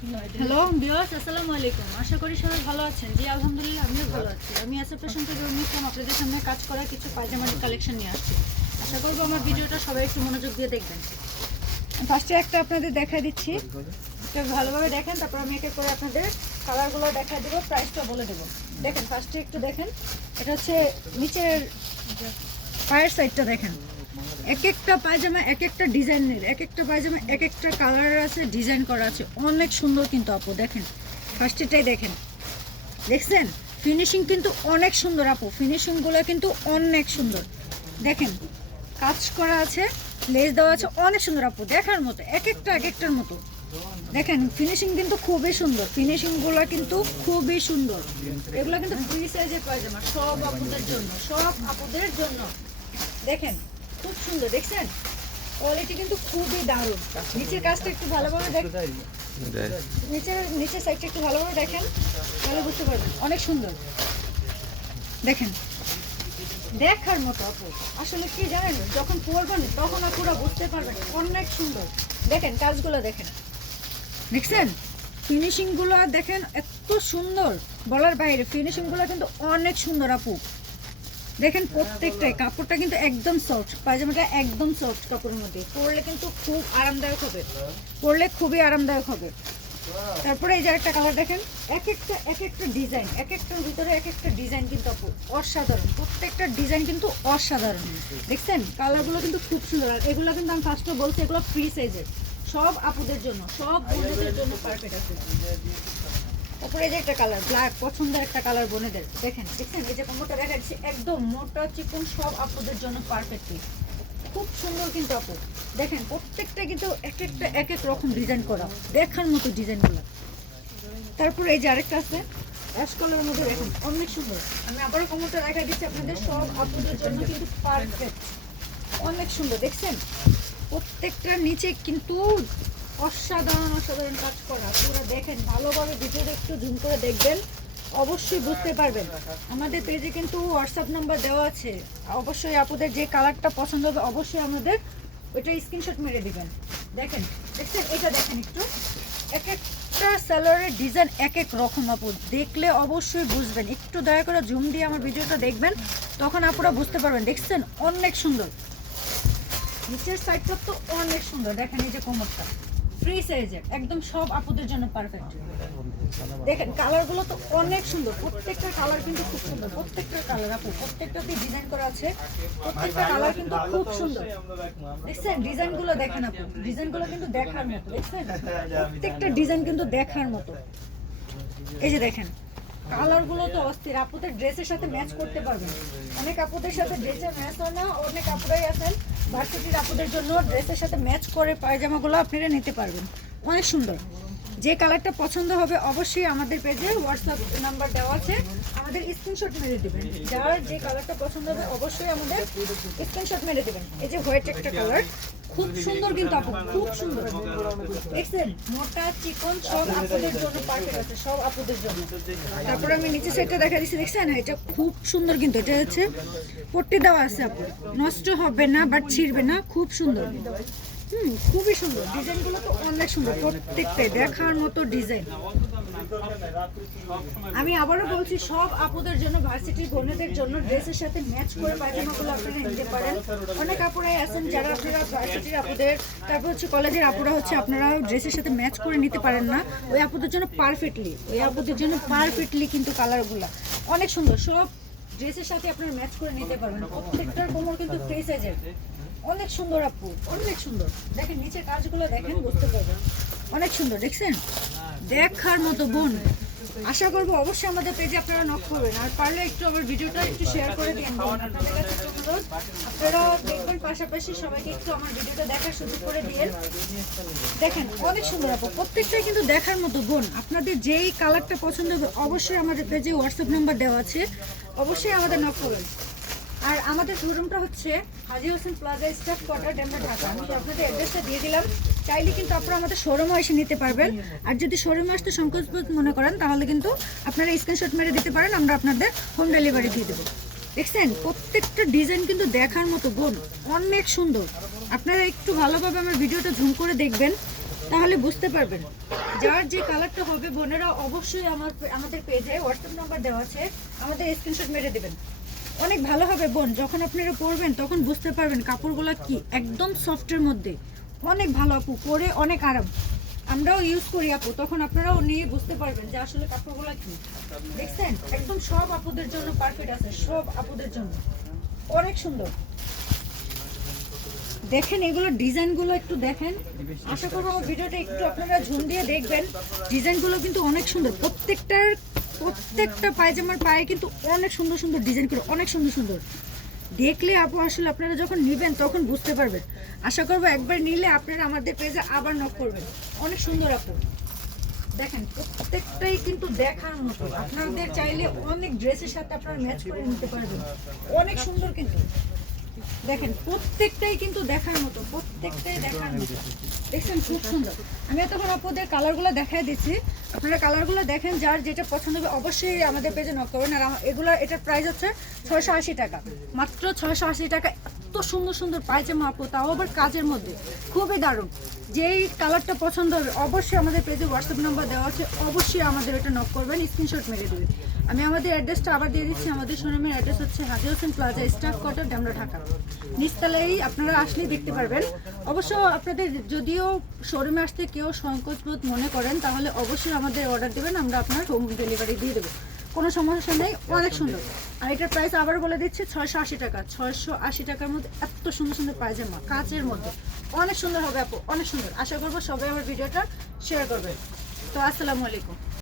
Hello বিয়াস আসসালামু আলাইকুম। আশা করি সবাই ভালো আছেন। জি, আলহামদুলিল্লাহ, আমিও ভালো আছি। আমি এসএ ফ্যাশন থেকে আপনাদের সামনে কাজ করা কিছু পায়জামার কালেকশন নিয়ে আসছি। আশা করব আমার ভিডিওটা সবাই একটু মনোযোগ দিয়ে দেখবেন। ফার্স্টে একটা আপনাদের দেখাই দিচ্ছি। এটা ভালোভাবে দেখেন, তারপর আমি একে করে আপনাদের কালারগুলো দেখাই দেবো প্রাইসটা বলে দেবো। দেখেন ফার্স্টে একটু দেখেন, এটা হচ্ছে নিচের পায়ের সাইডটা দেখেন। এক একটা পায়জামা এক একটা ডিজাইনের, এক একটা পায়জামা এক একটা কালার আছে ডিজাইন করা আছে। অনেক সুন্দর কিন্তু আপু, দেখেন। ফার্স্টেটাই দেখেন। দেখছেন? ফিনিশিং কিন্তু অনেক সুন্দর আপু। ফিনিশিংগুলো কিন্তু অনেক সুন্দর। দেখেন, কাজ করা আছে লেস দেওয়া আছে, অনেক সুন্দর আপু। দেখার মতো, এক একটা, এক একটার মতো। দেখেন ফিনিশিং কিন্তু খুবই সুন্দর। ফিনিশিংগুলো কিন্তু খুবই সুন্দর। এগুলো কিন্তু ফ্রি সাইজের পায়জামা, সব আপুদের জন্য, সব আপুদের জন্য। দেখেন খুব সুন্দর, দেখছেন? কোয়ালিটি কিন্তু খুবই দারুণ। নিচের কাজটা একটু ভালোভাবে দেখ নিচের নিচের সাইডটা একটু ভালোভাবে দেখেন, তাহলে বুঝতে পারবেন। অনেক সুন্দর। দেখেন, দেখার মতো আপু আসলে কি জানেন, যখন পরবেন, তখন আপুরা বুঝতে পারবেন অনেক সুন্দর। দেখেন, কাজগুলো দেখেন। দেখছেন? ফিনিশিংগুলো দেখেন, এত সুন্দর। বলার বাইরে ফিনিশিংগুলো কিন্তু অনেক সুন্দর, আপু। দেখেন প্রত্যেকটাই, কাপড়টা কিন্তু একদম সফট পায়জামাটা একদম সফট কাপড়ের মধ্যে। পরলে কিন্তু খুব আরামদায়ক হবে। পরলে খুবই আরামদায়ক হবে। তারপরে এই যে একটা কালার দেখেন এক একটা এক একটা ডিজাইন এক একটার ভিতরে এক একটা ডিজাইন কিন্তু অসাধারণ। প্রত্যেকটা ডিজাইন কিন্তু অসাধারণ। দেখছেন? কালারগুলো কিন্তু খুব সুন্দর। আর এগুলো কিন্তু আমি ফার্স্টে বলছি, এগুলো ফ্রি সাইজের সব আপুদের জন্য, সব বোনদের জন্য পারফেক্ট আছে। তারপরে এই যে একটা কালার ব্ল্যাক পছন্দের একটা কালার বোনেদের। দেখেন দেখছেন এই যে কোমরটা দেখা যাচ্ছে একদম মোটা, চিকন, সব আপুদের জন্য পারফেক্টলি খুব সুন্দর কিন্তু আপু। দেখেন, প্রত্যেকটা কিন্তু এক একটা, এক এক রকম ডিজাইন করা। দেখার মতো ডিজাইনগুলো তারপরে এই যে আরেকটা আছে অ্যাশ কালারের মধ্যে দেখুন, অনেক সুন্দর। আমি আবারও কোমরটা দেখা দিচ্ছি আপনাদের, সব আপুদের জন্য কিন্তু পারফেক্ট অনেক সুন্দর, দেখছেন? প্রত্যেকটার নিচে কিন্তু অসাধারণ অসাধারণ কাজ করা। পুরো দেখেন, ভালোভাবে ভিডিওটা একটু জুম করে দেখবেন। অবশ্যই বুঝতে পারবেন। আমাদের পেজে কিন্তু হোয়াটসঅ্যাপ নাম্বার দেওয়া আছে। অবশ্যই আপুদের যে কালারটা পছন্দ হবে, অবশ্যই আমাদের ওইটা স্ক্রিনশট মেরে দিবেন। দেখেন, দেখছেন? এটা দেখেন একটু। এক একটা স্যালোয়ারের ডিজাইন এক এক রকম আপু। দেখলে অবশ্যই বুঝবেন। একটু দয়া করে জুম দিয়ে আমার ভিডিওটা দেখবেন, তখন আপুরা বুঝতে পারবেন। দেখছেন? অনেক সুন্দর। নিচের সাইডটা তো অনেক সুন্দর। দেখেন এই যে কোমরটা। ফ্রি সাইজের, একদম সব আপুদের জন্য পারফেক্ট দেখেন কালারগুলো তো অনেক সুন্দর। প্রত্যেকটা কালার কিন্তু খুব সুন্দর। প্রত্যেকটা কালার আপু প্রত্যেকটাতে ডিজাইন করা আছে। প্রত্যেকটা কালার কিন্তু খুব সুন্দর। দেখছেন ডিজাইনগুলো দেখেন আপু। ডিজাইনগুলো কিন্তু দেখার মতো, দেখছেন? প্রত্যেকটা ডিজাইন কিন্তু দেখার মতো। এই যে দেখেন কালারগুলো তো অস্থির। আপুদের ড্রেসের সাথে ম্যাচ করতে পারবেন। অনেক আপুদের সাথে ড্রেসের ম্যাচ হয় না, অনেক আপুরাই আছেন। ভার্সিটির আপুদের জন্য ড্রেসের সাথে ম্যাচ করে পায়জামাগুলো আপনারা নিতে পারবেন। অনেক সুন্দর। যে কালারটা পছন্দ হবে অবশ্যই আমাদের পেজে হোয়াটসঅ্যাপ নাম্বার দেওয়া আছে। আমাদের স্ক্রিনশট মেরে দেবেন। যার যে কালারটা পছন্দ হবে অবশ্যই আমাদের স্ক্রিনশট মেরে দেবেন। এই যে হোয়াইট একটা কালার খুব সুন্দর কিন্তু আপু, খুব সুন্দর। দেখছেন, মোটা চিকন সব আপুদের জন্য পারফেক্ট আছে, সব আপুদের জন্য। তারপর আমি নিচে সাইডটা দেখা দিচ্ছি, দেখছেন? এটা খুব সুন্দর কিন্তু, এটা হচ্ছে পট্টি দেওয়া আছে আপু। নষ্ট হবে না বাট ছিঁড়বে না, খুব সুন্দর। হুম, খুবই সুন্দর। ডিজাইনগুলো তো অনেক সুন্দর, প্রত্যেকটাই দেখার মতো ডিজাইন। আমি আবারও বলছি, সব আপুদের জন্য ভার্সিটির বোনেদের জন্য ড্রেসের সাথে ম্যাচ করে পায়জামাগুলো আপনারা নিতে পারেন। অনেক আপুরাই আছেন যারা আপনারা ভার্সিটির আপুদের, তারপর হচ্ছে কলেজের আপুরা হচ্ছে আপনারা ড্রেসের সাথে ম্যাচ করে নিতে পারেন না। ওই আপুদের জন্য পারফেক্টলি ওই আপুদের জন্য পারফেক্টলি কিন্তু কালারগুলো অনেক সুন্দর, সব ড্রেসের সাথে আপনারা ম্যাচ করে নিতে পারবেন। প্রত্যেকটার কোমর কিন্তু ফ্রি সাইজের অনেক সুন্দর আপু, অনেক সুন্দর। দেখেন, নিচের কাজগুলো দেখেন, বুঝতে পারবেন। অনেক সুন্দর, দেখছেন? দেখার মতো বোন আশা করব অবশ্যই আমাদের পেজে আপনারা নক করবেন। আর পারলে একটু আমার ভিডিওটা একটু শেয়ার করে দিন। আপনারা দেখবেন পাশাপাশি সবাইকে একটু আমার ভিডিওটা দেখার সুযোগ করে দিন দেখেন, অনেক সুন্দর আপু, প্রত্যেকটাই কিন্তু দেখার মতো বোন আপনাদের যেই কালারটা পছন্দ হবে, অবশ্যই আমাদের পেজে হোয়াটসঅ্যাপ নাম্বার দেওয়া আছে। অবশ্যই আমাদের নক করবেন। আর আমাদের শোরুমটা হচ্ছে Haji Hossain plaza staff quarter Demra Dhaka. আমি আপনাদের অ্যাড্রেসটা দিয়ে দিলাম। চাইলে কিন্তু আপনারা আমাদের শোরুমে এসে নিতে পারবেন। আর যদি শোরুমে আসতে সংকোচ বোধ মনে করেন, তাহলে কিন্তু আপনারা স্ক্রিনশট মেরে দিতে পারেন, আমরা আপনাদের হোম ডেলিভারি দিয়ে দেবো। দেখছেন? প্রত্যেকটা ডিজাইন কিন্তু দেখার মতো গুণ। অনেক সুন্দর। আপনারা একটু ভালোভাবে আমার ভিডিওটা ঝুম করে দেখবেন, তাহলে বুঝতে পারবেন। যার যে কালারটা হবে, বোনেরা অবশ্যই আমার আমাদের পেজে হোয়াটসঅ্যাপ নাম্বার দেওয়া আছে। আমাদের স্ক্রিনশট মেরে দেবেন। অনেক ভালো হবে বোন। যখন আপনারা পরবেন, তখন বুঝতে পারবেন কাপড়গুলো কি একদম সফটের মধ্যে। অনেক ভালো আপু, পরে অনেক আরাম। আমরাও ইউজ করি আপু, তখন আপনারাও নিয়ে বুঝতে পারবেন যে আসলে কাপড়গুলো কি। দেখছেন? একদম সব আপুদের জন্য পারফেক্ট আছে, সব আপুদের জন্য। অনেক সুন্দর। দেখেন এগুলো ডিজাইনগুলো একটু দেখেন। আশা করব ভিডিওটা একটু আপনারা ঝুম দিয়ে দেখবেন। ডিজাইনগুলো কিন্তু অনেক সুন্দর। প্রত্যেকটার প্রত্যেকটা পায়জামার পায়ে কিন্তু অনেক সুন্দর সুন্দর ডিজাইন করে, অনেক সুন্দর সুন্দর। দেখলে আপু, আসলে আপনারা যখন নেবেন তখন বুঝতে পারবেন। আশা করব একবার নিলে আপনারা আমাদের পেজে আবার নক করবেন। অনেক সুন্দর আপু। দেখেন, প্রত্যেকটাই কিন্তু দেখার মতো। আপনাদের চাইলে অনেক ড্রেসের সাথে আপনারা ম্যাচ করে নিতে পারবেন। অনেক সুন্দর কিন্তু। দেখেন প্রত্যেকটাই কিন্তু দেখার মতো প্রত্যেকটাই দেখার মতো। দেখছেন খুব সুন্দর। আমি এতক্ষণ আপনাদের কালারগুলো দেখাই দিচ্ছি। আপনারা কালারগুলো দেখেন যার যেটা পছন্দ হবে অবশ্যই আমাদের পেজে নক করবেন। আর এগুলো এটার প্রাইস হচ্ছে ছয়শো আশি টাকা। মাত্র ছয়শো আশি টাকা এত সুন্দর সুন্দর পায়জামা আপু, তাও আবার কাজের মধ্যে। খুবই দারুণ। যেই কালারটা পছন্দ হবে, অবশ্যই আমাদের পেজে হোয়াটসঅ্যাপ নাম্বার দেওয়া আছে, অবশ্যই আমাদের এটা নক করবেন স্ক্রিনশট মেরে দেবেন। আমি আমাদের অ্যাড্রেসটা আবার দিয়ে দিচ্ছি, আমাদের শোরুমের অ্যাড্রেস হচ্ছে Haji Hossain plaza staff quarter Demra Dhaka. নিচতলায় আপনারা আসলেই দেখতে পারবেন। অবশ্য আপনাদের যদিও শোরুমে আসতে কেউ সংকোচবোধ মনে করেন, তাহলে অবশ্যই আমাদের অর্ডার দেবেন, আমরা আপনার হোম ডেলিভারি দিয়ে দেবো। কোনো সমস্যা নেই অনেক সুন্দর। আর এটার প্রাইস আবার বলে দিচ্ছি ছয়শো আশি টাকা। ছয়শো আশি টাকার মধ্যে এত সুন্দর সুন্দর পায়জামা কাঁচের মধ্যে। অনেক সুন্দর হবে আপু অনেক সুন্দর। আশা করব সবাই আমার ভিডিওটা শেয়ার করবে তো আসসালামু আলাইকুম।